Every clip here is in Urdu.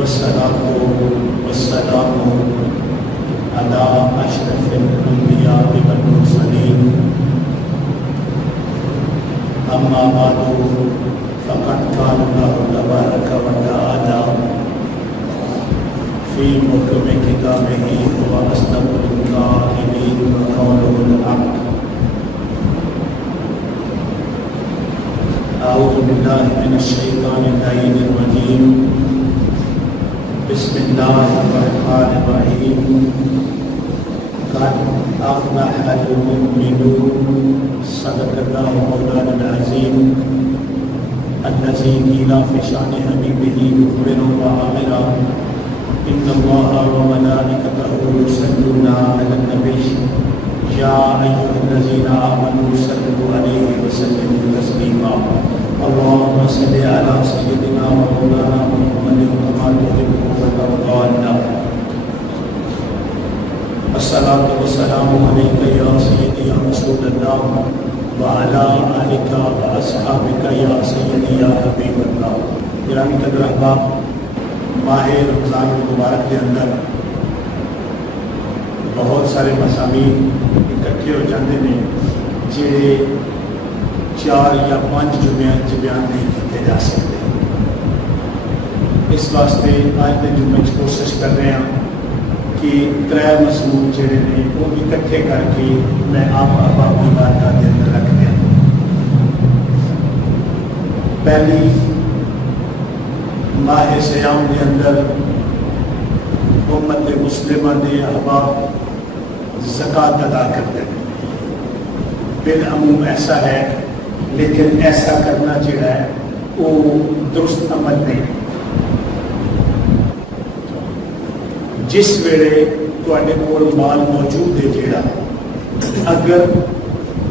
والصلاة والسلام على أشرف الأنبياء والمرسلين أما بعد فقد قال الله تبارك وتعالى في محكم كتابه وأصدق القائلين وقوله الحق أعوذ بالله من الشيطان اللعين الرجيم بسم الله الرحمن الرحيم قد أفلح المؤمنون صدق الله مولانا العظيم الذي قيل في شأن حبيبه مخبرا وآمرا إن الله وملائكته يصلون على النبي يا أيها الذين آمنوا صلوا عليه وسلموا تسليما اللهم صل على سيدنا ومولانا محمد كما تحب وترضى. الصلاة والسلام عليك يا سيدي يا رسول الله وعلى آلك وأصحابك يا سيدي يا حبيب الله. گرامی قدر احباب، ماہ رمضان المبارک کے اندر بہت سارے مضامین اکٹھے ہو جاتے ہیں جڑے 4 یا 5 جمعے بیان نہیں کیتے جا سکتے. اس واسطے آج کے جمعے کوشش کر رہے ہیں کہ 3 مضمون جڑے نے وہ اکٹھے کر کے میں آپ احباب کی بارگاہ کے اندر رکھ دیا. پہلی ماہ سیام کے اندر امت مسلمہ دے احباب زکوٰۃ ادا کرتے ہیں. بالعموم ایسا ہے، لیکن ایسا کرنا جڑا ہے وہ درست عمل نہیں. جس ویلے تواڈے کول مال موجود ہے جڑا اگر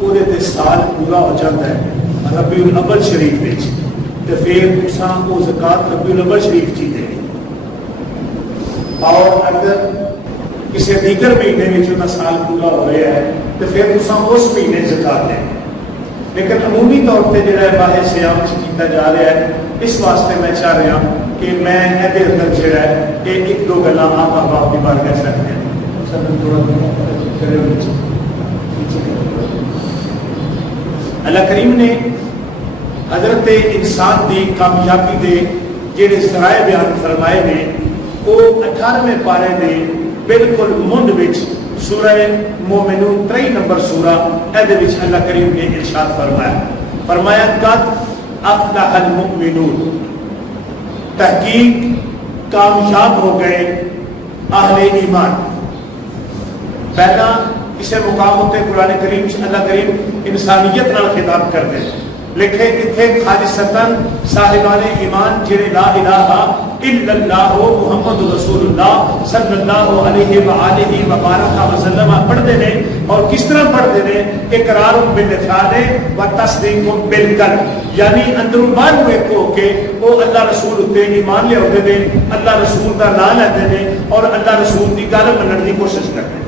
اودے تے سال پورا ہو جاتا ہے ربیع الاول شریف وچ تو پھر تساں وہ زکوٰۃ ربیع الاول شریف چی دے. اور اگر کسی دیگر مہینے میں جو سال پورا ہو رہا ہے تو پھر تساں اس مہینے زکوٰۃ دیں. لیکن عمومی طور پہ جو ہے ماہ سیام کیتا جا رہا ہے. اس واسطے میں چاہ رہا ہوں کہ میں یہ اندر جڑا ہے یہ 1-2 گلاں آپ احباب کی بارگاہ چ رکھتے ہیں. اللہ کریم نے حضرت انسان دی کامیابی دے جڑے ذرائع بیان فرمائے نے وہ 18ویں پارے دے بالکل منڈ وچ سورہ مومنون 23 نمبر سورہ اے وچ اللہ کریم نے ارشاد فرمایا قد افلح المؤمنون، تحقیق کامیاب ہو گئے اہل ایمان. پہلا اسے مقام ہوتے قرآن کریم سے اللہ کریم انسانیت نال خطاب کرتے ہیں، لکھے اتنے خالصتاً صاحبان ایمان جڑے لا الہ الا اللہ محمد رسول اللہ صلی اللہ علیہ وآلہ وبارک وسلم پڑھتے ہیں. اور کس طرح پڑھتے ہیں؟ اقرار باللسان و تصدیق بالقلب، یعنی اندروں باہر ہوئے کو کہ وہ اللہ رسول تے ایمان لے ہوتے ہیں، اللہ رسول کا نام لیتے ہیں اور اللہ رسول کی گل منن کی کوشش کرتے ہیں.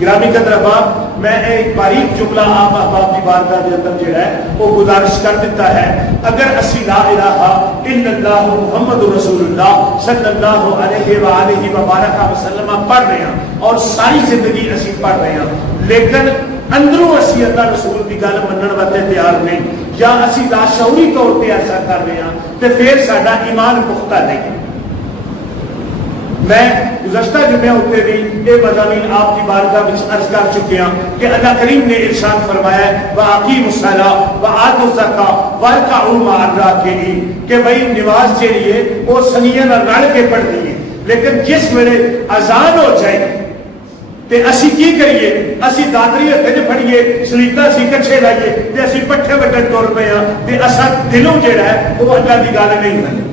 گرامی قدر احباب، میں ایک باریک جملہ آپ احباب کی بارگاہ کے اندر جو ہے وہ گزارش کر دیتا ہے. اگر اسی لا الہ الا اللہ محمد رسول اللہ صلی اللہ علیہ وآلہ وبارک وسلم پڑھ رہے ہیں اور ساری زندگی اسی پڑھ رہے ہیں، لیکن اندروں اسی اللہ رسول کی گل منن واسطے تیار نہیں یا اسی لاشعوری طور پہ ایسا کر رہے ہیں تو پھر ساڈا ایمان پختہ نہیں. میں گزشتہ جمعہ ہوتے بھی یہ مضامین آپ کی بارگاہ میں عرض کر چکے ہیں کہ اللہ کریم نے ارشاد فرمایا ہے وَأَقِيمُوا الصَّلَاةَ وَآتُوا الزَّكَاةَ وَارْكَعُوا مَعَ الرَّاكِعِينَ کہ بھائی نماز جیڑی ہے وہ سنگیاں نال رل کے پڑھنی ہے، لیکن جس ویلے اذان ہو جائے تے اسی کی کریے؟ اسی دادری ہتھ وچ پھڑیے، سلیتا اسی کچھے لائیے تے اسی پٹھے وٹن ٹر پے ہاں تے اساں دلوں جیڑا ہے وہ اللہ دی گل نہیں منی.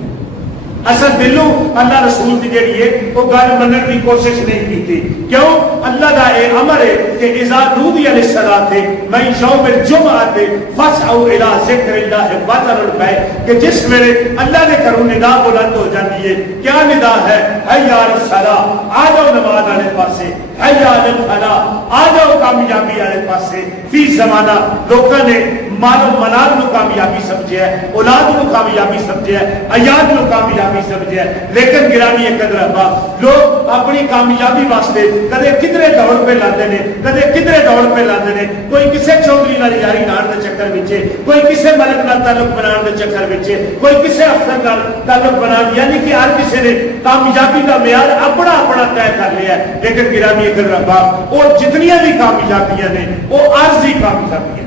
اصل دلوں اللہ رسول کی جڑی ہے وہ گل منن کی کوشش نہیں کی. کیوں؟ اللہ کا یہ امر ہے کہ اذا نودی للصلاۃ من یوم الجمعۃ فاسعوا الی ذکر اللہ وذروا البیع کہ جس ویلے اللہ کے گھروں ندا بلند ہو جاتی ہے. کیا ندا ہے؟ حی علی الصلاۃ، آ جاؤ نماز والے پاسے، حی علی الفلاح، آ جاؤ کامیابی والے پاسے. فی زمانہ لوگوں نے مال و منال نو کامیابی سمجھیا ہے، اولاد نو کامیابی سمجھیا ہے، عیال نو کامیابی سمجھیا ہے. لیکن گرامی قدر احباب، لوگ اپنی کامیابی واسطے کدے کدھرے دوڑ پہ لاندے نے، کدے کدھرے دوڑ پہ لاندے نے. کوئی کسے چودھری نال یاری نال دے چکر وچ، کوئی کسے ملک نال تعلق بنان دے چکر وچ، کوئی کسے افسر نال تعلق بنان، یعنی کہ ہر کسی نے کامیابی کا معیار اپنا اپنا طے کر لیا ہے. لیکن گرامی قدر احباب، وہ جتنیاں بھی کامیابیاں نے وہ عارضی کامیابیاں،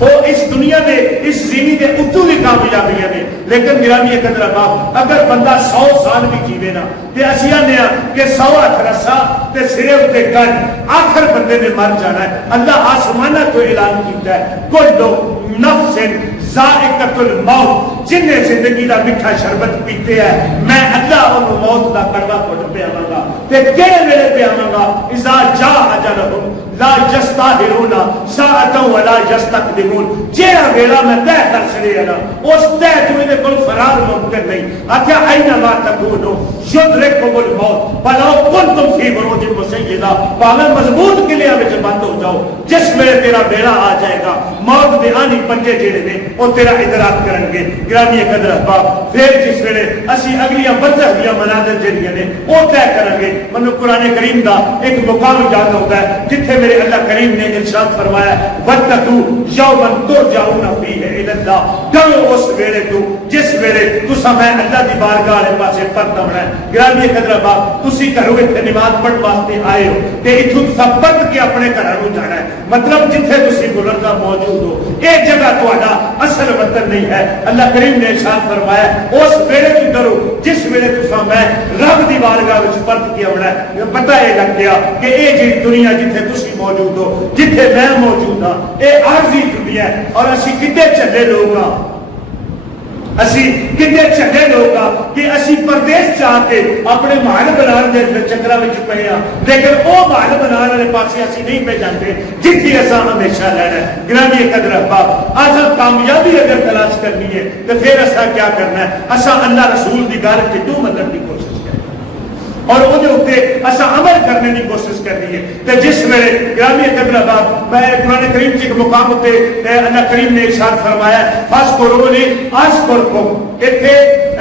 وہ اس دنیا دے اس زمین دے اتو بھی کامیابیاں نے. لیکن گرامی قدر احباب، اگر بندہ 100 سال بھی جیوے نا تے اسی آنے کہ 100 ہاتھ رسا تے سرے اتے گن، آخر بندے نے مر جانا ہے. اللہ آسمانہ تو اعلان کیتا ہے کل نفس ذائقۃ الموت، جن نے زندگی دا میٹھا شربت پیتے ہیں میں اللہ انہوں موت دا کڑوا گھٹ پہ آواں گا. تے کہڑے ویلے پہ آواں گا؟ اذا جاء اجلہم لا یستاخرون ساعۃ ولا یستقدمون. جیڑا ویلا میں طے کر چھڑیا نا اس طے تو دے کول فرار ممکن نہیں. آکھیا اینما تکونوا یدرککم الموت ولو کنتم فی بروج مشیدہ. پاویں مضبوط قلعے وچ بند ہو جاؤ، جس ویلے تیرا بیڑا آ جائے گا موت دے آنی پنجے جڑے نے وہ تیرا ادراک کرن گے. گرامی قدر احباب، پھر جس ویلے اسی اگلیاں برزخ دیاں منازل جڑیاں نے وہ طے کریں گے. منو قرآن کریم دا ایک مقام یاد ہوتا ہے جتھے میرے اللہ کریم نے ارشاد فرمایا وَاتَّقُوا يَوْمًا تُرْجَعُونَ فِيهِ إِلَى اللَّهِ. ڈرو اس ویلے تو جس ویلے تساں میں اللہ دی بارگاہ والے پاسے پرت ہونا ہے. گرامی قدر احباب، تسی گھروں اتنے نماز پڑھن واسطے آئے ہو تے اتھوں سب پرت کے اپنے گھروں جانا ہے. مطلب جتھے تسی گزرتا موجود ہو اے جگہ تہاڈا اصل وطن نہیں ہے. اللہ کریم نے ارشاد فرمایا اس ویلے تو ڈرو جس ویلے تساں میں رب دی بارگاہ وچ پرت کے آنا ہے. پتہ یہ لگ گیا کہ اے جی دنیا جتھے تسی موجود ہو، جتھے میں موجود ہاں، اے عارضی دنیا ہے. اور اسی کتے چلے لوگ ہاں، اسی کتے چلے لوگ ہاں کہ اسی پردیس جا کے اپنے محل بنان دے چکراں وچ پئے ہاں. لیکن او محل بنان والے پاسے اسی نہیں پہ جاندے جتھے اساں ہمیشہ رہنا ہے. گرامی قدر احباب، اساں کامیابی اگر تلاش کرنی ہے تو پھر اساں کیا کرنا ہے؟ اساں اللہ رسول دی گل ٹھڈو مطلب کی کوشش اور وہ جو ہوتے اسا عمل کرنے کی کوشش کرنی ہے. تے جس ویلے گرامی قدر احباب، میں قرآن کریم سے ایک مقام ہوتے اللہ کریم نے ارشاد فرمایا فاذکرونی اذکرکم. اتنے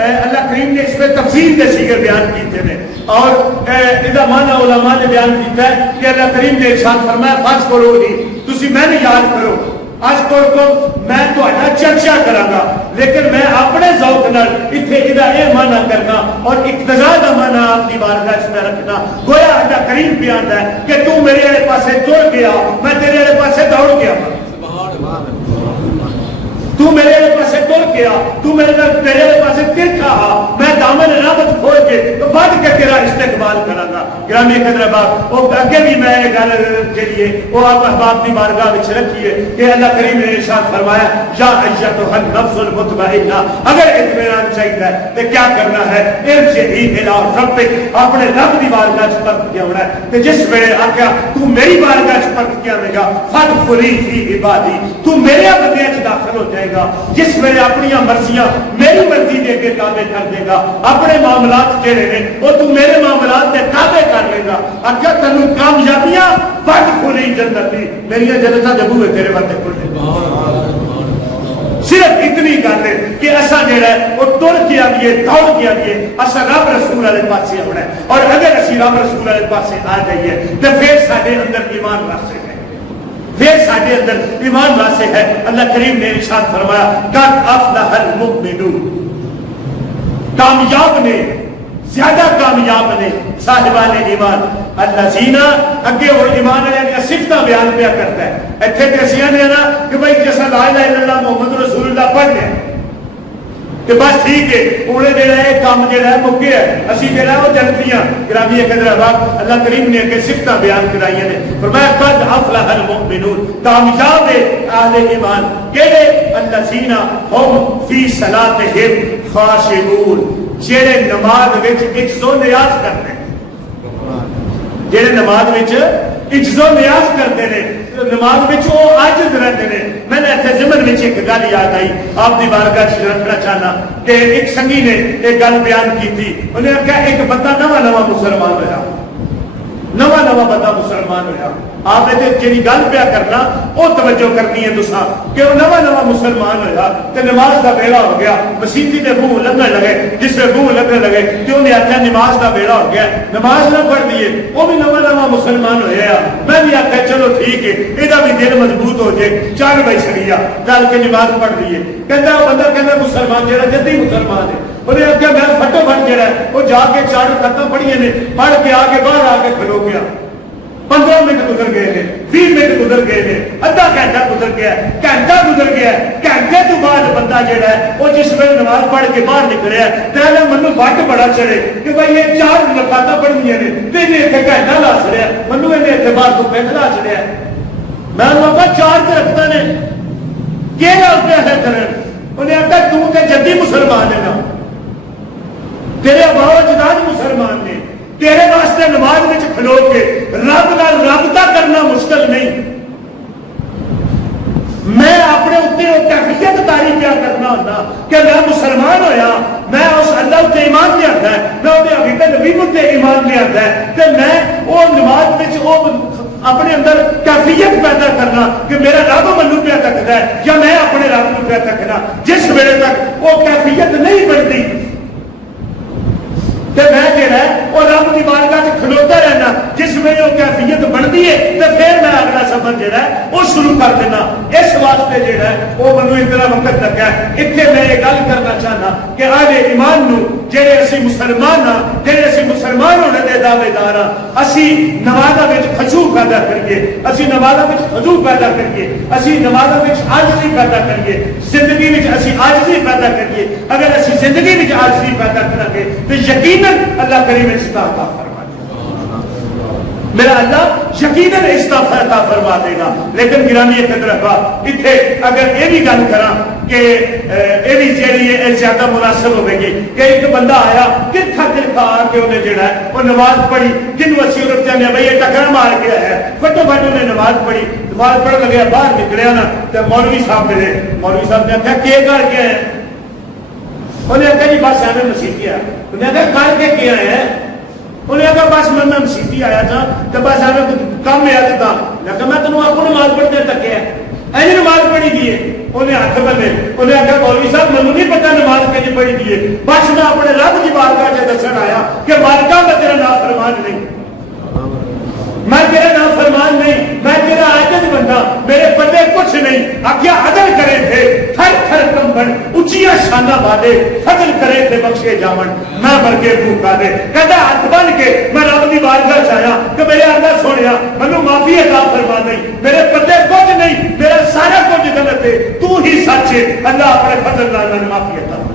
اللہ کریم نے اس میں تفصیل کے سیغے بیان کیتے ہیں اور اذا مانا علماء نے بیان کیتا ہے کہ اللہ کریم نے ارشاد فرمایا فاذکرونی، تسی میں نے یاد کرو. اذکرکم، میں تہاڈا چرچا کراں گا، لیکن میں اپنے ذوق نال ایتھے ادا اے معنی کرنا اور اقتضاء دا معنی آپ دی بارگاہ وچ میں رکھنا. گویا اللہ کریم بیان ہے کہ تو میرے والے پاسے ٹر گیا، میں تیرے والے پاسے دوڑ گیا. تو میرے والے پاسے ٹر گیا، تو میرے والے پاسے ترکھا آ، میں دامن رحمت کھول کے تو بڑھ کے تیرا استقبال کراں گا. گرامی قدر احباب، وہ اگے بھی میں یہ گل جڑی ہے وہ آپ احباب کی بارگاہ وچ رکھیے کہ اللہ کریم نے ارشاد فرمایا یا ایتھا النفس المطمئنہ، اگر اطمینان چاہیے تو کیا کرنا ہے؟ ارجعی الی ربک، اپنے رب کی بارگاہ وچ پرت کے آنا ہے. تے جس ویلے آکھیا تو میری بارگاہ وچ پرت کے آوے گا فادخلی فی عبادی، تو میرے بندیاں وچ داخل ہو جائے گا. جس ویلے اپنی مرضیاں میری مرضی دے کے تابع کر دے گا، اپنے معاملات جڑے نے وہ تو میرے معاملات دے تابع کر لے گا. اگر تینوں کامیابیاں بد کھلی جنتی، میری جنتاں دے بوئے تیرے واسطے کھلے. صرف اتنی گل ہے کہ ایسا جڑا ہے وہ ٹر کے آئیے، دوڑ کے آئیے، ایسا رب رسول والے پاسے آنا ہے. اور اگر اسی رب رسول والے پاسے آ جائیے تو پھر سارے اندر ایمان راستے ہے، پھر سارے اندر ایمان راستے ہے. اللہ کریم نے ارشاد فرمایا قد افلح المؤمنون، کامیاب نے، زیادہ کامیاب نے صاحبان ایمان. الذین، اگے وہ ایمان والے صفتاں بیان پیا کرتا ہے. اتنے کیسیاں نے نا کہ بھائی جیسا لا الہ الا اللہ محمد رسول اللہ پڑھ لیا کہ بس ٹھیک ہے، انہیں جڑا ہے کام جڑا ہے مکے ہے، اسی جڑا ہے وہ جنتیاں. گرامی قدر احباب، اللہ کریم نے کہ صفتاں بیان کرائی ہیں. فرمایا قد افلح المؤمنون، کامیاب ہے اہل ایمان. کہڑے؟ الذین هم فی صلاتہم خاشعون، جڑے نماز وچ عجز و نیاز کرتے ہیں، جڑے نماز وچ عجز و نیاز کرتے ہیں، نماز وچ وہ عاجز رہتے ہیں. میں نے اتنے ضمن وچ ایک گل یاد آئی آپ دی بارگاہ وچ رکھنا چاہنا کہ ایک سنگی نے ایک گل بیان کی تھی. انہیں کہا ایک بندہ نواں مسلمان ہوا، نواں نواں بندہ مسلمان ہوا. آپ نے جی گل پیا کرنا وہ توجہ کرنی ہے تسا کہ وہ نواں نواں مسلمان ہوا تو نماز کا بیڑا ہو گیا. مسیتی کے منہ لگن لگے, جس میں منہ لگن لگے تو انہیں آخیا نماز کا بیڑا ہو گیا, نماز نہ پڑھ دیے. وہ بھی نواں نواں مسلمان ہوا. میں بھی آخیا چلو ٹھیک ہے, یہ بھی دل مضبوط ہو جائے, چل بھائی سڑیا چل کے نماز پڑھ دیے. کہتا وہ بندہ کہنا مسلمان جہاں جدی مسلمان ہے, انہیں آخیا میں فٹو فٹ جہا ہے وہ جا کے 4 ختم پڑھیے نے, پڑھ کے آ کے باہر آ کے کھلو گیا. 15 منٹ گزر گئے ہیں, 20 منٹ گزر گئے ہیں, ادھا گھنٹہ گزر گیا, گھنٹہ گزر گیا. گھنٹے تو بعد بندہ جہا ہے وہ جس ویل نماز پڑھ کے باہر نکلیا پہلے منو وٹ بڑا چڑھے کہ بھائی یہ 4 ملاقاتیں پڑھنی نے تو انہیں اتنے گھنٹہ لا چڑیا, منو انہیں اتنے باہر تو پینٹ لا چڑیا. میں آخا 4 تو رکھتا نے کہ ہے کرن. انہیں آخیا تو کہ جدی مسلمان ہے نا, تیرے ابا اجداد مسلمان نے, تیرے واسطے نماز میں کھلو کے رب نال رابطہ کرنا مشکل نہیں. میں اپنے اتنے وہ کیفیت تاری کیا کرنا ہوتا کہ میں مسلمان ہویا, میں اس اللہ تے ایمان لے آتا ہے, میں وہ ابھی تک نبی تے ایمان لے آتا ہے کہ میں وہ نماز میں وہ اپنے اندر کیفیت پیدا کرنا کہ میرا رب منو پیا تکتا ہے یا میں اپنے رب کو پیا تکنا. جس ویلے تک وہ کیفیت نہیں بنتی تو میں جہاں ہے وہ رب کی بارگاہ سے کھلوتا رہنا. جس میں وہ کیفیت بنتی ہے تو پھر میں اگلا سفر جہاں ہے وہ شروع کر دینا. اس واسطے جہاں ہے وہ منو اتنا وقت لگا ہے. اتنے میں یہ گل کرنا چاہنا کہ آج ایمان نو جہے اسی مسلمان ہاں, جہے اسی مسلمان ہونے کے دعوے دار ہاں, اسی نمازاں وچ خشوع پیدا کریے, اسی نمازاں وچ خضوع پیدا کریے, اسی نمازاں وچ عاجزی پیدا کریے, زندگی وچ اسی عاجزی پیدا کریے. اگر اسی زندگی وچ عاجزی پیدا کریں گے تو یقیناً اللہ کریم عطا فرما دے گا. میرا اللہ یقیناً عطا فرما دے گا. لیکن گرامی قدر احباب اتنے اگر یہ بھی گل کراں کہ یہ بھی جیڑی زیادہ مناسب ہوے گی کہ ایک بندہ آیا کتھا کھا کے انہیں جڑا ہے وہ نماز پڑھی, جنوں اسی عرف چاہتے ہیں بھائی یہ ٹکرا مار کے آیا ہے, فٹو فٹ انہیں نماز پڑھی, نماز پڑھن لگیا باہر نکلیا نا تو مولوی صاحب ملے. مولوی صاحب نے آخیا کہ کر کے آئے؟ انہیں آخیا جی بس ایویں مسیتی آیا. انہیں آخیا کر کے کیا ہے؟ انہیں آخیا بس میں مسیتی آیا تھا تو بس ایویں کام آیا تھا. میں تینوں آپ کو نماز پڑھنے تک ہے ایسے نماز پڑھی دیے. انہیں ہاتھ بنے, انہیں آخیا مولوی صاحب مجھے نہیں پتا نماز کہیں پڑھی دیے, بس میں اپنے رب کی بارگاہ سے دسن آیا کہ مالکا میں تیرا نافرمان نہیں, میں تیرا نافرمان نہیں, میں تیرا عاجز بندہ, میرے پلے کچھ نہیں. آخیا عدل کرے تھے تھر تھر کمبن, اچیا شانہ بادے, فضل کرے تھے بخشے جامن, میں مر کے بھوکا دے. کہتا ہاتھ بن کے میں رب کی بارگاہ سے آیا کہ میرے اللہ سوڑیا مینوں معافی عطا فرما نہیں, میرے پلے کچھ نہیں, میرا سارا کچھ غلط ہے, تو ہی سچ ہے. اللہ اپنے فضل نال میں معافی عطا فرما.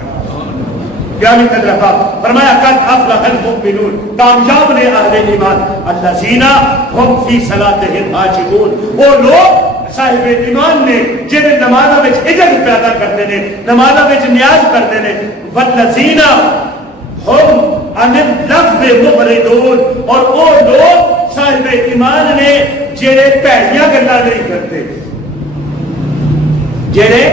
کیا نہیں کر رہا فرمایا قد افلح المؤمنون, کامیاب نے اہل ایمان, الذین هم فی صلاتهم خاشعون, وہ لوگ صاحب ایمان نے جنہیں نمازاں وچ عجز پیدا کرتے ہیں, نمازاں وچ نیاز کرتے ہیں. والذین هم عن اللغو معرضون, اور وہ لوگ صاحب ایمان نے جڑے بھڑیاں گلاں نہیں کرتے, جڑے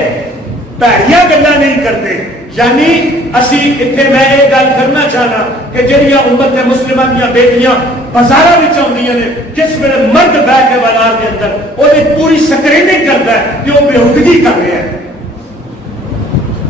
بھڑیاں گلاں نہیں کرتے. یعنی اسی اتنے میں یہ گل کرنا چاہنا کہ جہاں امت مسلمہ دیا بیٹیاں بازار میں آدیاں نے, جس ویلے مرد بہ کے بازار کے اندر وہ پوری سکریننگ کرتا ہے کہ وہ بےہودگی کر رہا ہے,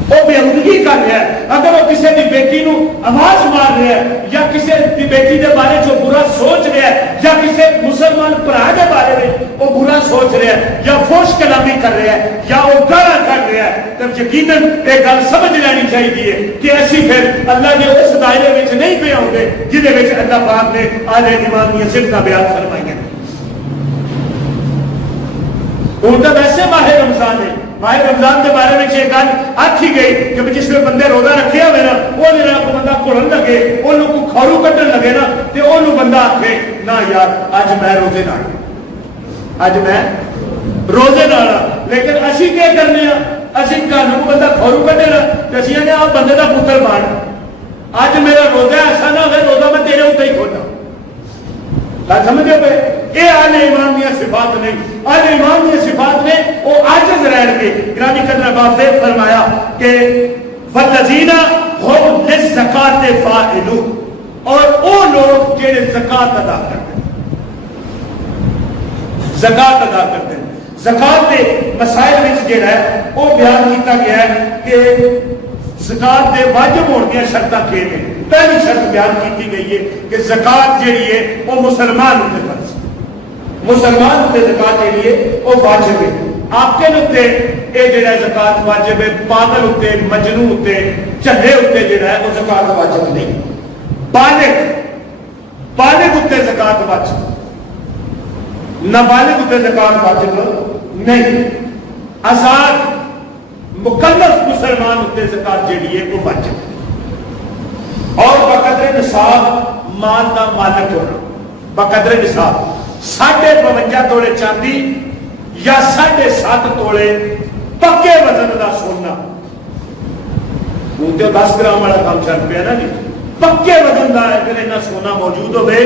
وہ بےہودگی کر رہا ہے. اگر وہ کسی کی بیٹی نو آواز مار رہا ہے یا کسی کی بیٹی کے بارے جو برا سوچ رہا ہے یا کسی مسلمان برا کے بارے میں وہ برا سوچ رہا ہے یا فوش کلامی کر رہا ہے یا وہ گالا کر رہا ہے, تب یقیناً یہ گل سمجھ لینی چاہیے کہ ایسی پھر اللہ نے اس دائرے میں نہیں پہ آؤ گے جہاں اللہ پاک نے آل ایمان کی صفتاں بیان فرمائی ہیں. ہوں تو ویسے ماہ رمضان ہے, ماہ رمضان کے بارے میں یہ گل آکھی گئی کہ جس میں بندے روزہ رکھے ہوئے نا وہ کو بندہ گھڑن لگے, وہ کھارو کٹن لگے نا تو وہ بندہ آکھے نہ یار اج میں روزے نہ, اج میں روزے نہ. لیکن اسی کیا کرنے ہیں, اسی گھر کو بندہ کھارو کٹے نا تو اسی آنے آپ بندے کا پتر مار, اج میرا روزہ ایسا نہ ہوئے روزہ میں تیرے اتنے ہی کھولا. سمجھے پہ یہ اہل ایمان کی صفات نہیں. اہل ایمان کی صفات نے وہ عاجز رہ کے گرامی قدر باپ نے فرمایا کہ والذین هم للزکات فاعلون, اور وہ لوگ جہے زکات ادا کرتے ہیں, زکات ادا کرتے ہیں. زکات کے مسائل میں جڑا ہے وہ بیان کیتا گیا ہے کہ زکات کے واجب ہونے کی شرطاں کیا ہیں. پہلی شرط بیان کی گئی ہے کہ زکات جڑی ہے وہ مسلمان ہوتے فرض, مسلمان ہوتے زکات جڑی ہے وہ واجب ہے. آپ کے ہوتے یہ جڑا زکات واجب ہے, پاگل ہوتے, مجنو ہوتے, چلے ہوتے جڑا ہے وہ زکات واجب نہیں. بالغ ہوتے زکات واجب, نابالغ ہوتے زکات واجب نہیں. آزاد مکلف مسلمان ہوتے زکات جڑی ہے وہ واجب. اور بقدر نصاب مال کا مالک ہونا, بقدر نصاب 52.5 توڑے چاندی یا 7.5 توڑے پکے وزن کا سونا. ہوں تو 10 گرام والا کام چل پیا نا جی. پکے وزن کا اگر اتنا سونا موجود ہوئے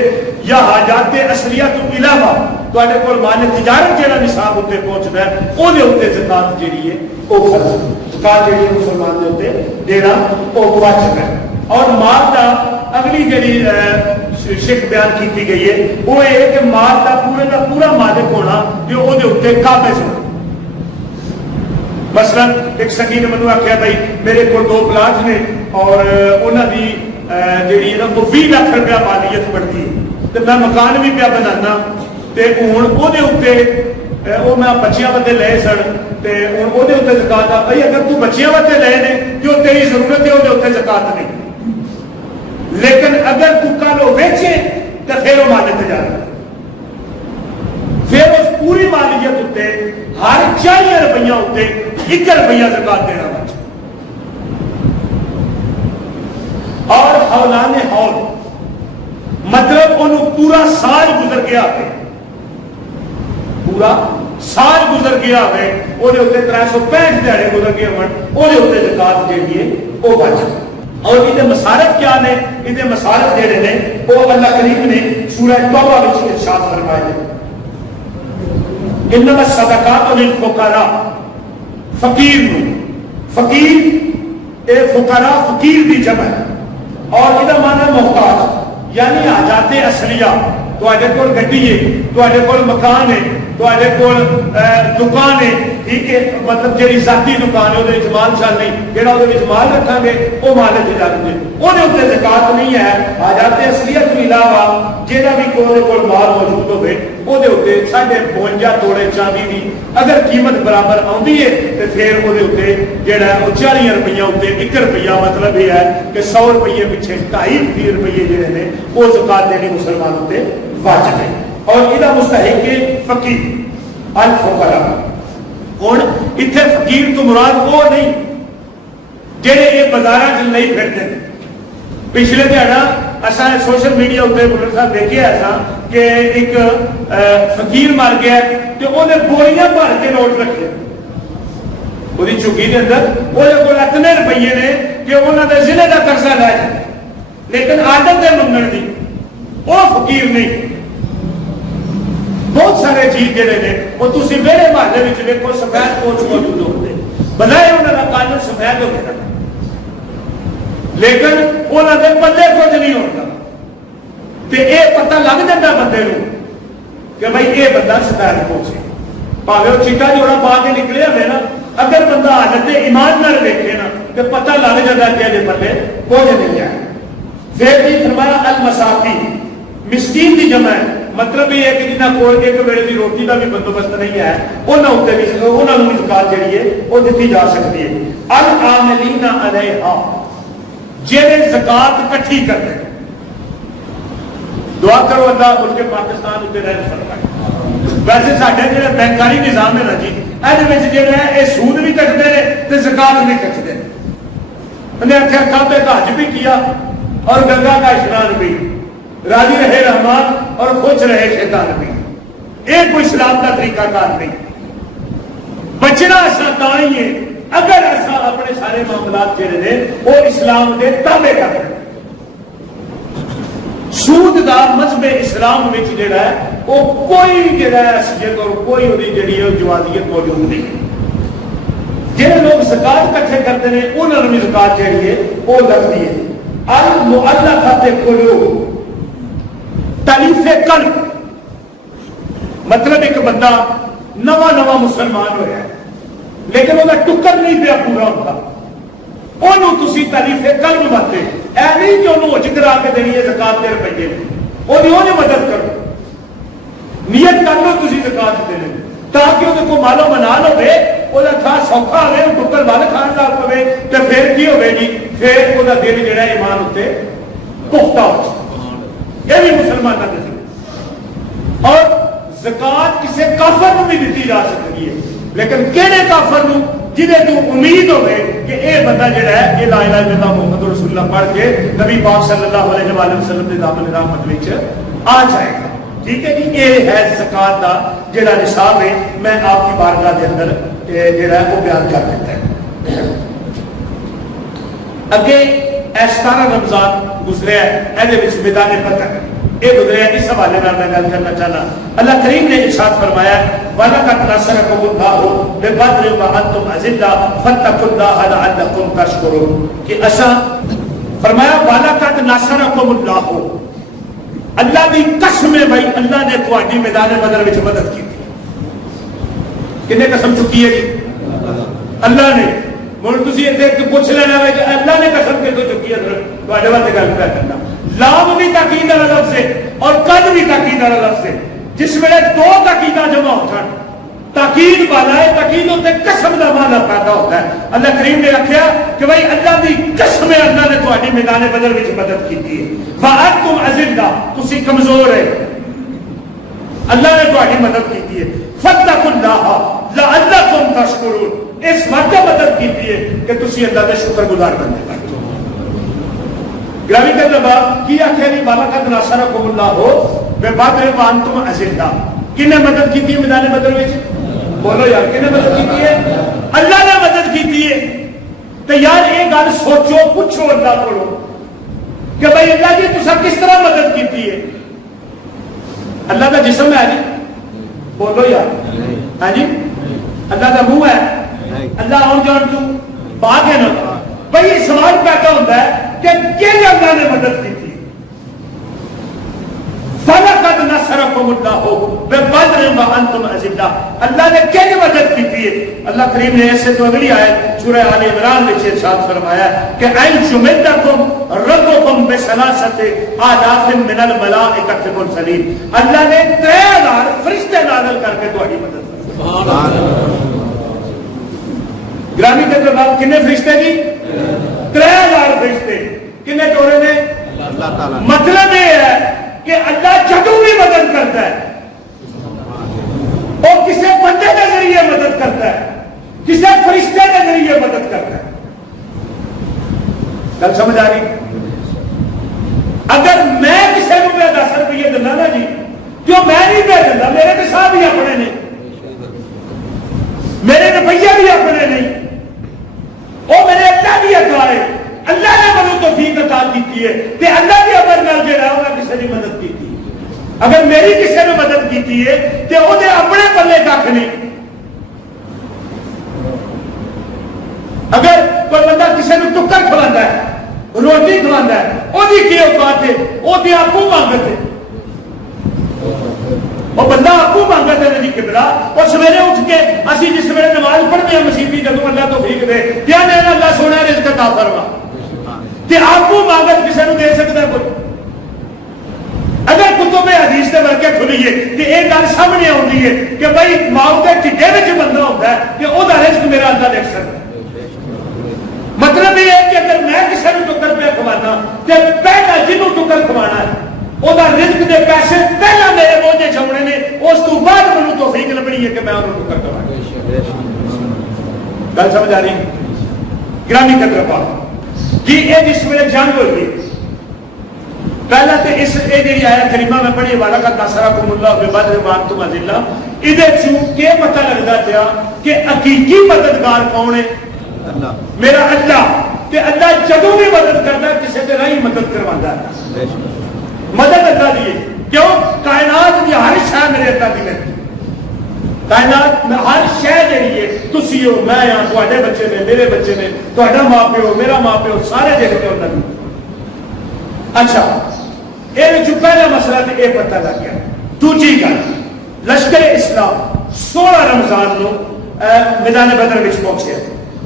یا حاجات اصلیہ تو علاوہ تے کو مال تجارت جہاں نصاب اتنے پہنچتا ہے وہ زکات جیڑی ہے وہ فرض, زکات جیڑی ہے مسلمان کے اتنے دینا وہ واجب ہے. اور مال کا اگلی جی شک بیان کی گئی ہے وہ یہ کہ مال کا پورے کا پورا مالک ہونا کہ وہ قابض ہونا. مثلا ایک سنگی نے مجھے آخیا بھائی میرے کو 2 پلاٹ نے اور انہوں کی جیڑی نا وہ 20 لاکھ روپیہ مالیت بڑھتی ہے تو میں مکان بھی پیا بنانا تے ہوں وہ میں بچیاں واسطے لے سن تے ہوں وہ زکات آ بھائی اگر تو بچیاں واسطے لے نے جو تیری ضرورت ہے وہ زکات نہیں. لیکن اگر تو کل وہ ویچے تو پھر وہ مال تجارت, پھر اس پوری مالیت اتنے ہر 40 روپیہ اتنے 1 روپیہ زکات دینا بچ. اور حولان حول مطلب انہوں پورا سال گزر گیا ہے, پورا سال گزر گیا ہے وہ 365 دیہڑے گزر گئے وہ زکات جیڑی ہے وہ واجب. اور یہ مصارف کیا نے, یہ مصارف جڑے نے وہ اللہ کریم نے سورہ توبہ میں ارشاد فرمائے ہیں انما الصدقات للفقراء, فقیر اے فقراء فقیر دی جمع ہے اور یہ معنی محتاج یعنی حاجات اصلیہ. تواڈے کول گڈی ہے, تواڈے کول مکان ہے, تواڈے کول دکان ہے, ٹھیک ہے, مطلب جیڑی ذاتی دکان ہے وہ مال شال نہیں, جہاں وہ مال رکھا گے وہ مال تجارت ہے وہ زکات نہیں ہے. حاجات اصلیہ تو علاوہ جہاں بھی کول مال موجود ہوئے وہ 52 توڑے چاندی کی اگر قیمت برابر آتی ہے تو پھر وہ جہاں 40 روپیہ اتنے 1 روپیہ مطلب یہ ہے کہ 100 روپیے پیچھے 2.5 روپیے جہے نے وہ زکات دینی مسلمان اتنے واجب ہے. اور یہ مستحق فقیر الفقراء. ہوں اتنے فقیر تو مراد وہ نہیں جہے یہ بازار نہیں پھرتے. پچھلے دیہڑا اصا سوشل میڈیا اتنے بلر صاحب دیکھے ایسا کہ ایک فقیر مر گیا تو انہیں بوریاں بھر کے نوٹ رکھے وہ چکی کے اندر وہ اتنے روپیے نے کہ انہوں نے ضلع کا قرضہ لے جائے لیکن عادت ہے منگن کی وہ فقیر نہیں. بہت سارے چیز جڑے نے وہ تھی میرے محلے میں دیکھو سفید کوچ موجود ہوتے بجائے انہوں کا قانون سفید ہو گیا لیکن انہوں نے پلے کچھ نہیں ہوتا تو یہ پتہ لگ جاتا بندے کو کہ بھائی یہ بندہ سفید کوچ ہے پاوے وہ چیٹا جوڑا پا کے نکلے ہوئے نا اگر بندہ حالت ایمان نال دیکھے نا تو پتہ لگ جاتا کہ یہ پلے کچھ نہیں ہے. پھر بھی فرمایا المساکین مسکین کی جمع ہے مطلب یہ ہے کہ جنہاں کول ایک ویلے کی روٹی کا بھی بندوبست نہیں ہے انہوں بھی زکات جڑی ہے وہ دیتی جا سکتی ہے. العاملین علیہا جہے زکات کٹھی کرتے ہیں دعا کرو اللہ ملک پاکستان اتنے رہن فرمائے. ویسے ساڈے جڑا بینکاری نظام ہے نا جی یہ جڑا ہے یہ سود بھی کٹتے ہیں تو زکات بھی کٹتے ہیں. انہیں آخر کعبے کا حج بھی کیا اور گنگا کا اشنان بھی, راضی رہے رحمان اور خوش رہے شیطان بھی. ایک کوئی اسلام کا طریقہ کار نہیں. بچنا ایسا تھی ہے اگر ایسا اپنے سارے معاملات جڑے نے وہ اسلام کے تابع کر رہے. سود دا مذہب اسلام میں جڑا ہے وہ کوئی جڑا ہے حیثیت اور کوئی وہی جڑی ہے جوازیت موجود نہیں. جہاں لوگ زکات کٹھے کرتے ہیں انہوں نے بھی زکات جڑی ہے وہ لگتی ہے. المؤلفۃ قلوب تلیف قلب مطلب ایک بندہ نواں مسلمان ہوا ہے لیکن وہ ٹکر نہیں پیا پورا ہوتا، انہوں تسی تعریف قلب مت دے، اے نہیں کہ انہوں اجر کرا کے دینی ہے زکات دے روپیے وہ مدد کرو، نیت کر لو تسی زکات دینے تاکہ وہ کو مالو منال ہوئے، وہ تھا سوکھا ہوئے، وہ ٹکر بل کھان لگ پوے، تو پھر کی ہوئے جی پھر وہ دل جڑا ایمان ہوتے پختہ ہو، یہ بھی مسلمان کا نصیب۔ اور زکات کسی کافر کو بھی دیتی جا سکتی ہے، لیکن کہڑے کافر نو جنہیں تو امید ہوئے کہ اے بندہ جڑا ہے یہ لا الہ الا اللہ محمد رسول اللہ پڑھ کے نبی پاک صلی اللہ علیہ وآلہ وسلم کے دامن رحمت وچ آ جائے گا۔ ٹھیک ہے جی، یہ ہے زکات کا جڑا نصاب ہے، میں آپ کی بارگاہ کے اندر جڑا ہے وہ بیان کر دیتا ہے۔ اگے 17 رمضان گزرے ہے، یہ میدان بدر یہ گزرے، اس حوالے میں گل کرنا چاہنا۔ اللہ کریم نے ارشاد فرمایا وَلَقَدْ نَصَرَكُمُ اللَّهُ بِبَدْرٍ وَأَنْتُمْ أَذِلَّةٌ فَاتَّقُوا اللَّهَ لَعَلَّكُمْ تَشْكُرُونَ کہ اساں فرمایا وَلَقَدْ نَصَرَكُمُ اللَّهُ، اللہ کی قسم ہے بھائی اللہ نے تہاڈی میدان بدر وچ مدد کی تھی۔ کنے قسم چکی ہے جی؟ اللہ نے۔ ہن تسی اتنے پوچھ لینا ہے کہ اللہ نے قسم کدوں چکی ہے، تہاڈے واسطے گل کر کرنا۔ لام بھی تاکید والا لفظ ہے اور قد بھی تاکید والا لفظ ہے، جس ویلے دو تاکیداں جمع ہو جان تاکید والا ہے، تاکید ہوتے قسم کا معنی پیدا ہوتا ہے۔ اللہ کریم نے رکھا کہ بھائی اللہ کی قسم ہے اللہ نے تہاڈی میدان بدر وچ مدد کی ہے، وَأَنْتُمْ أَذِلَّةٌ تسی کمزور ہے، اللہ نے تہاڈی مدد کی ہے، فَاتَّقُوا اللَّهَ لَعَلَّكُمْ تَشْكُرُونَ اس وقت مدد کی ہے کہ تسی اللہ کے شکر گزار بننے پائے۔ گرامی کا جواب کیا کہ وَلَقَدْ نَصَرَكُمُ اللَّهُ بِبَدْرٍ وَأَنْتُمْ أَذِلَّةٌ کنے مدد کی تھی میدان بدر وچ؟ بولو یار کنے مدد کی ہے؟ اللہ نے مدد کی ہے۔ تو یار یہ گل سوچو پوچھو اللہ کو کہ بھائی اللہ جی تسا کس طرح مدد کی ہے؟ اللہ کا جسم ہے جی؟ بولو یار ہاں جی؟ اللہ کا منہ ہے؟ اللہ آن جان تو باغ ہے نا؟ بھائی یہ سوال پیدا ہوتا ہے کہ اللہ نے مدد کی تھی۔ فَلَقَدْ نَصَرَكُمُ اللَّهُ بِبَدْرٍ وَأَنْتُمْ أَذِلَّةٌ اللہ نے کیا مدد کی تھی؟ اللہ کریم نے ایسے تو اگلی آیت سورہ آل عمران میں ارشاد فرمایا کہ اَن يُمِدَّكُمْ رَبُّكُمْ بِثَلَاثَةِ آلَافٍ مِّنَ الْمَلَائِكَةِ مُرْسَلِينَ اللہ نے 3000 فرشتے نازل کر کے تمہاری مدد کی۔ سبحان اللہ۔ گرامی کے جواب کنے فرشتے کی؟ 3000 فرشتے۔ کنے ٹورے نے؟ اللہ تعالی۔ مطلب یہ ہے کہ اللہ جدوں بھی مدد کرتا ہے اور کسی بندے کے ذریعے مدد کرتا ہے، کسی فرشتے کے ذریعے مدد کرتا ہے۔ گل سمجھ آ رہی؟ اگر میں کسی کو پہ 10 روپیے دینا نا جی، کیوں میں نہیں پہ دینا، میرے کے ساتھ بھی اپنے نہیں، میرے روپیے بھی اپنے نہیں، وہ میرے اللہ بھی عطا ہے، اللہ نے مجھے توفیق عطا کی ہے تے اللہ کی امر نال جڑا ہے کسی نے مدد کی تھی۔ اگر میری کسی نے مدد کی ہے تے او دے اپنے پلے کھ نہیں۔ اگر کوئی بندہ کسی نے ٹکر کھواندا ہے، روٹی کھواندا ہے، او دی کی اوقات ہے، او تے آپو مانگت ہے، وہ بندہ آپو مانگت ہے نبی قبلہ۔ اور سویرے اٹھ کے اسی جس ویلے نماز پڑھتے ہیں مسیح جدوں اللہ توفیق دے کیا دین اللہ سونا رزق عطا فرما کہ آپ کو مانگت کسی نے دے سکتا ہے کوئی؟ اگر کتب حدیث کے ورکے کھلیے تو یہ گل سامنے آتی ہے کہ بھائی ماؤ کے ٹھڈے میں بندہ ہوتا ہے کہ وہ رزق میرا اللہ دیکھ سکتا ہے۔ مطلب یہ ہے کہ اگر میں کسی نے ٹکر پہ کھوانا تو پہلا جنہوں ٹکر کھوانا ہے وہ رزق کے پیسے پہلا میرے موجے چھوڑنے نے، اس تو بعد مجھے توفیق لبنی ہے کہ میں انہوں ٹکر کھوانا۔ گل سمجھ آ رہی؟ گرامی قدر پاک جی یہ جس ویلے جنگ ہوئی پہلا تو اس جی آیت کریمہ میں پڑھی وَلَقَدْ نَصَرَكُمُ اللَّهُ بِبَدْرٍ وَأَنْتُمْ أَذِلَّةٌ یہ کیا پتہ لگتا پیا کہ حقیقی مددگار کون ہے؟ میرا اللہ۔ کہ اللہ جدوں بھی مدد کرتا ہے کسی کے راہی مدد کرواتا ہے، مدد اللہ دیے کیوں؟ کائنات کی ہر شے میرے اللہ دی ہے، کائنات میں ہر شے جڑی ہے تسی ہو میں ہاں تواڈے بچے نے میرے بچے نے تہاڈا ماں پیو میرا ماں پیو سارے دیکھتے ہو نبی۔ اچھا یہ جو پہلا مسئلہ تو یہ پتہ لگ گیا۔ دوسری گل لشکر اسلام 16 رمضان نو میدان بدر وچ پہنچے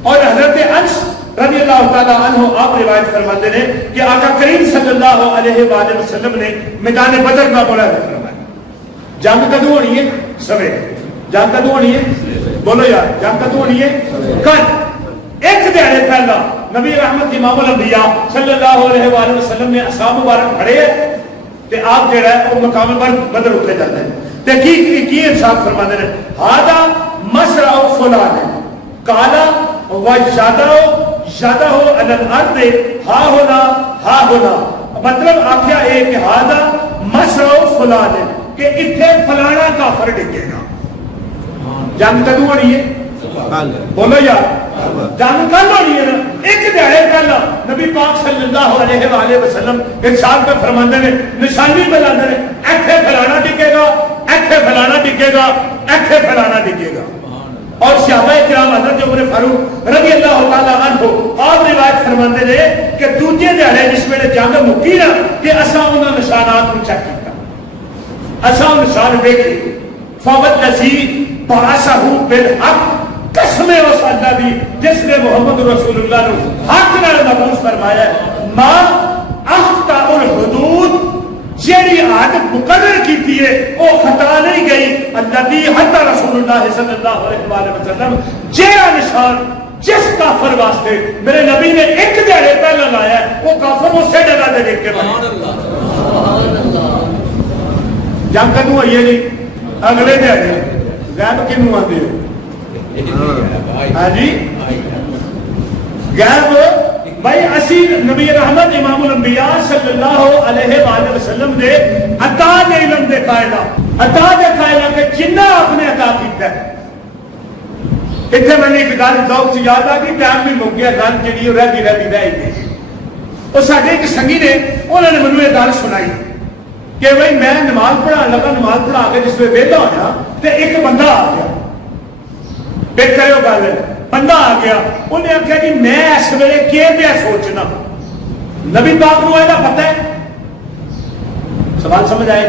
اور حضرت انس رضی اللہ تعالیٰ عنہ آپ روایت فرماتے ہیں کہ آقا کریم صلی اللہ علیہ وآلہ وسلم نے میدان بدر کا بڑا فرمایا جنگ کدوں ہونی ہے؟ سویرے. جنگ کدوں ہونی ہے؟ بولو یار جنگ کدوں ہونی ہے؟ کل. ایک دیہڑے پہلا نبی رحمت امام الانبیاء صلی اللہ علیہ وآلہ وسلم نے اصحاب مبارک کھڑے ہیں تے آپ جڑا ہے وہ مقام بدر اٹھے جاتے ہیں تے کی ارشاد فرماتے ہیں ھذا مسرع فلان کالا وجدہ علی الارض ہا ہونا مطلب آخیا اے کہ ھذا مسرع فلان کہ اتنے فلانا کافر ڈگے گا. جنگ کدوں ہونی ہے؟ بولو یار جنگ کل ہونی ہے نا. ایک دیہڑے پہلا نبی پاک صلی اللہ علیہ وآلہ وسلم ارشاد پہ فرماندے نے نشانی بلاندے نے ایتھے فلانا ڈگے گا ایتھے فلانا ڈگے گا ایتھے فلانا ڈگے گا. اور صحابہ کرام حضرت عمر فاروق رضی اللہ تعالی عنہ آپ روایت فرماندے نے کہ دوجے دیہڑے جس ویلے جنگ مکی نا کہ اساں انہاں نشانات نوں چیک کیتا اساں نشان ویکھے فوالذی بعثہ بالحق قسم اس اللہ دی جس نے محمد رسول اللہ نو حق نال مبعوث فرمایا ما اخطا الحدود جیڑی عادت مقرر کیتی ہے وہ خطا نہیں گئی الذی حتی رسول اللہ صلی اللہ علیہ وآلہ وسلم جیڑا نشان جس کافر واسطے میرے نبی نے ایک دیہڑے پہلا لایا ہے وہ کافر اسی جگہ دے دیکھ کے بنے. جنگ کدوں ہوئی ہے جی؟ اگلے دیہڑے. غیب کنوں آندے ہو؟ ہاں جی غیب بھائی اسی نبی رحمت امام الانبیاء صلی اللہ علیہ وآلہ وسلم دے عطا دے علم دے قائلہ عطا دے قائلہ کہ جنہ آپ نے عطا کیتا ہے. اتنے میں نے ایک گل ذوق سے یاد آ گئی ٹائم بھی مک گیا گل جڑی رہتی رہ گئی. وہ سارے ایک سنگی نے انہوں نے مجھے یہ گل سنائی کہ بھائی میں نماز پڑھا لگا نماز پڑھا کے جس میں ویلا ہویا تو ایک بندہ آ گیا دیکھ کرو گل بندہ آ گیا انہیں آخیا جی میں اس ویلے کیا پیا سوچنا. نبی پاک نو یہ پتہ ہے سوال سمجھ آئے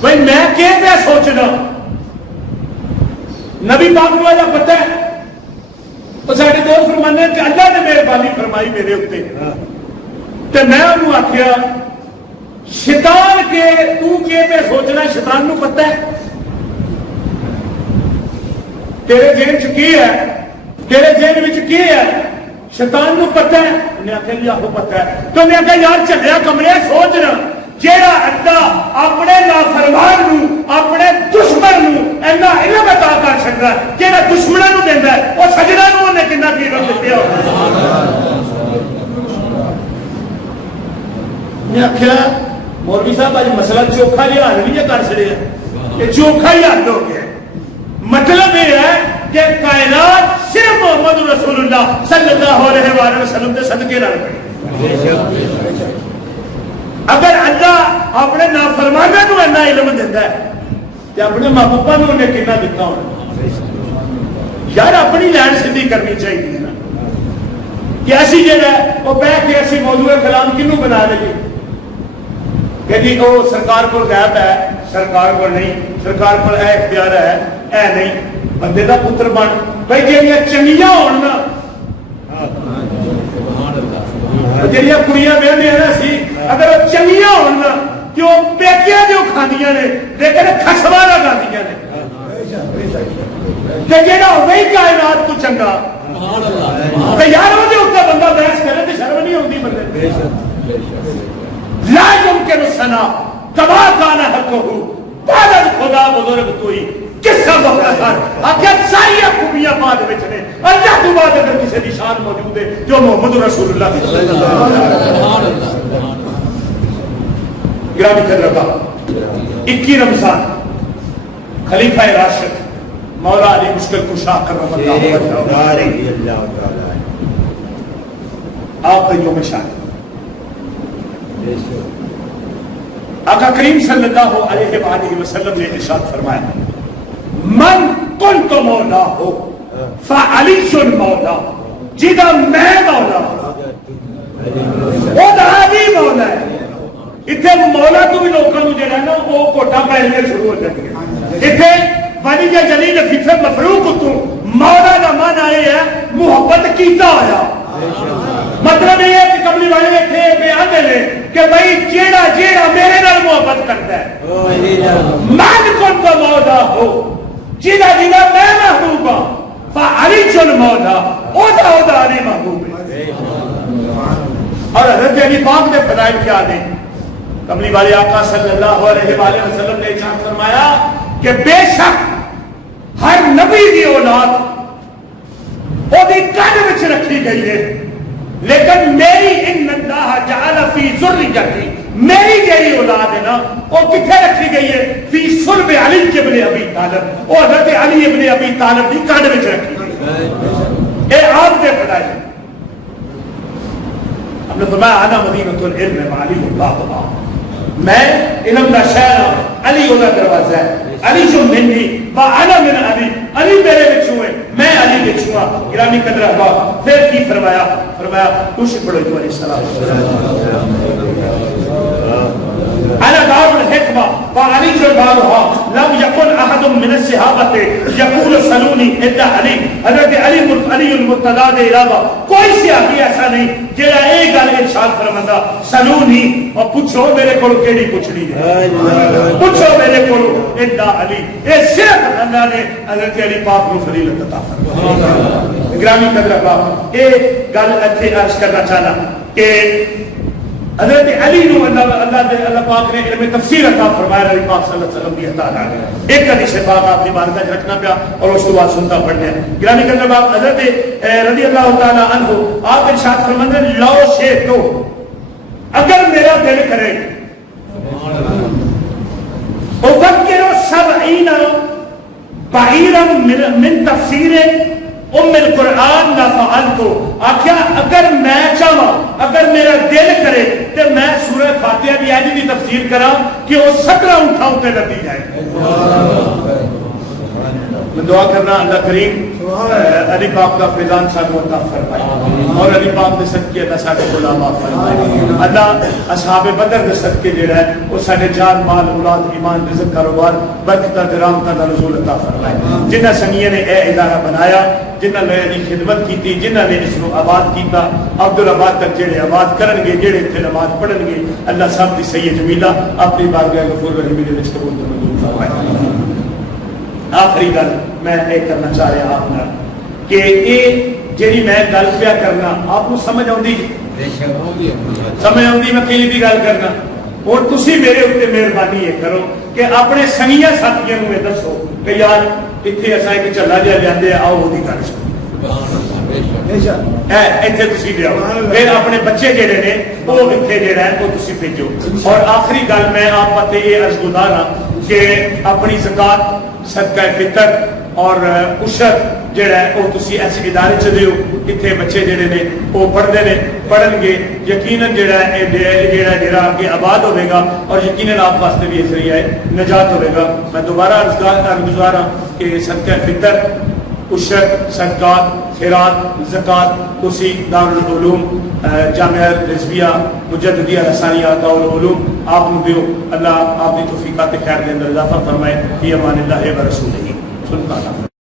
بھائی میں کیا پیا سوچنا نبی پاک نو یہ پتہ ہے. وہ سارے دوست فرمانے کہ اللہ نے مہربانی فرمائی میرے اتنے تو میں انہوں آخیا شیطان کے تو کیا پیا سوچنا شیطان نو پتہ ہے تیرے ذہن چ کی ہے تیرے ذہن وچ کی ہے شیطان نو پتہ ہے. انہیں آخیا جی آہو پتہ ہے. تو انہیں آخیا یار چلیا کمرے سوچنا جیڑا اللہ اپنے نافرمان نو اپنے دشمن نو اینا علم عطا کر سکتا ہے جیڑا دشمناں نو دیندا ہے او سجدہ نو انہیں کتنا کی علم دیا ہوگا. انہیں آخیا مولوی صاحب آج مسئلہ چوکھا لیا حل نہیں کر چڑیا یہ چوکھا ہی حل ہو گیا. مطلب یہ ہے کہ کائنات صرف محمد رسول اللہ صلی اللہ علیہ وآلہ وسلم کے صدقے نہ رکھے. اگر اللہ اپنے نافرمانوں کو اتنا علم دیتا ہے تو اپنے ماں باپا نے انہیں کتنا دیتا ہونا. یار اپنی لائن سیدھی کرنی چاہیے نا کہ ایسی جگہ وہ بیٹھ کے ایسی موضوع کلام کنوں بنا لگے کہ جی وہ سرکار کو غائب ہے سرکار کو نہیں سرکار کو اے اختیار ہے اے نہیں بندے دا پتر بن بھائی جہاں چنگیاں ہونا جہاں کڑیاں بہنیاں نا سی اگر وہ چنگیاں ہونا کہ وہ پیکیاں جو کھاندیاں نے لیکن خسما نہ کھاندیاں نے کہ جہاں وہی کائنات تو چنگا تو یار وہ جو اتنا بندہ بحث کرے تو شرم نہیں ہوتی بندے لا يمكن الثناء كما كان حقه بعد خدا بزرگ تو ہی کس کا مختصر اگر ساری خوبیاں بعد وچ نے اللہ تو بعد اگر کسی دی شان موجود ہے جو محمد رسول اللہ صلی اللہ علیہ وسلم. گرامی طلباء 21 رمضان خلیفہ راشد مولا علی مشکل کشا کرم اللہ وجہہ آپ کا یوم شان آقا کریم صلی اللہ علیہ وآلہ وسلم نے ارشاد فرمایا من کنت مولا ہو فعلی مولا جدا میں مولا وہ علی مولا ہے اتنے مولا تو بھی لوگوں کو جڑا نا وہ کوٹا پہننے شروع ہو جاتی ہے. اتنے ولی جلیل فیفے مفروق تو مولا کا من آئے ہے محبت کیتا ہوا. مطلب یہ ہے کہ کملی والے تھے بیان دے کہ بھائی جیڑا جیڑا میرے نال محبت کرتا ہے من کن تو مولا ہو جیڑا جیڑا میں محبوب ہوں فعلی چن مولا اودا علی محبوب ہے. اور حضرت علی پاک نے فضائل کیا دیں. کملی والے آقا صلی اللہ علیہ وآلہ وسلم نے ارشاد فرمایا کہ بے شک ہر نبی کی اولاد وہ دی کد وچ رکھی گئی ہے لیکن میری ان اللہ جعل فی ذریتی میری جیڑی اولاد ہے نا وہ کتنے رکھی گئی ہے فی صلب علی ابن ابی طالب وہ حضرت علی ابن ابی طالب دی کد وچ رکھی گئی. اے آپ دے فضائل ہم نے فرمایا انا مدینۃ العلم وعلی بابها میں علم دا شہر ہوں علی اولا دروازہ ہے علی جو منی وانا من علی علی میرے بچوں ہے میں علی بچوں ہوں. گرامی قدر احباب پھر کی فرمایا کچھ پڑھو تو علیہ السلام انا دار الحکمہ وعلی جو بارها لم یکن احد من الصحابہ یقول سلونی الا علی. حضرت علی المرتضی کے علاوہ کوئی صحابی ایسا نہیں جڑا ایک گل ارشاد فرماتا سلونی اور پوچھو میرے کو کیڑی پوچھنی ہے پوچھو میرے کو الا علی. یہ صرف اللہ نے حضرت علی پاک کو فضیلت عطا فرمائی. گرامی قدر احباب یہ گل اتنے عرض کرنا چاہنا کہ حضرت علی نو اللہ پاک نے علم تفسیر عطا فرمایا. نبی پاک صلی اللہ علیہ وسلم کی عطا ہے. ایک حدیث پاک آپ کی بارگاہ میں رکھنا پیا اور اس کے بعد سنتا پڑھنا ہے. گرامی قدر احباب حضرت رضی اللہ تعالی عنہ آپ ارشاد فرماتے ہیں لو شئتو اگر میرا دل کرے اوکر سبعین بعیرا من تفسیر ام القرآن نہ فعلتو. آخیا اگر میں چاہاں اگر میرا دل کرے تو میں سورہ فاتحہ بھی آج بھی تفسیر کرا کہ وہ 17 اٹھاؤں تے لگی جائے. میں دعا کرنا اللہ کریم علی پاک کا فیضان ساتھ عطا فرمائے اور علی پاک دے صدقے اللہ ساتھ غلام معاف فرمائے. اللہ اصحاب بدر دے صدقے جڑا ہے وہ سارے جان مال اولاد ایمان رزق کاروبار برکتاں کرامتاں دا نزول عطا فرمائے. جنہاں سنگیاں نے اے ادارہ بنایا جنہاں نے دی خدمت کیتی جنہاں نے اس کو آباد کیتا عبدالآباد تک جڑے آباد کرن گے جڑے اتنے نماز پڑھن گے اللہ صاحب دی صحیح جمیلہ اپنی بارگاہ غفور رحیم دے وچ قبول تے منظور فرمائے. آخری گل میں یہ کرنا چاہ رہا آپ نے کہ یہ جیڑی میں گل پیا کرنا آپ کو سمجھ آؤں سمجھ آؤں میں کہیں بھی گل کرنا اور تسی میرے اتنے مہربانی یہ کرو کہ اپنے سنگیاں ساتھیاں میں دسو کہ یار اتنے ایسا ہے کہ چلا جا جاندے آؤ وہ گل سکو اتنے تسی لے آؤ پھر اپنے بچے جڑے نے وہ اتنے جڑا ہے وہ تسی بھیجو. اور آخری گل میں آپ پتے یہ عرض گزار ہاں کہ اپنی زکات صدقہ فطر اور عشر جڑا ہے وہ تسی ایسے ادارے چ دیو اتنے بچے جڑے نے وہ پڑھتے ہیں پڑھن گے یقیناً جڑا ہے جڑا اگے آباد ہوئے گا اور یقیناً آپ واسطے بھی اس ذریعہ نجات ہوئے گا. میں دوبارہ عرض گزار ہوں کہ صدقہ فطر عشر صدقات خیرات زکات تسی دارالعلوم جامعہ رضویہ مجددیہ رسانیہ دارالعلوم آپ نو دیو. اللہ آپ کی توفیقات خیر دے اندر اضافہ فرمائے. فی امان اللہ و رسولہ. سنتا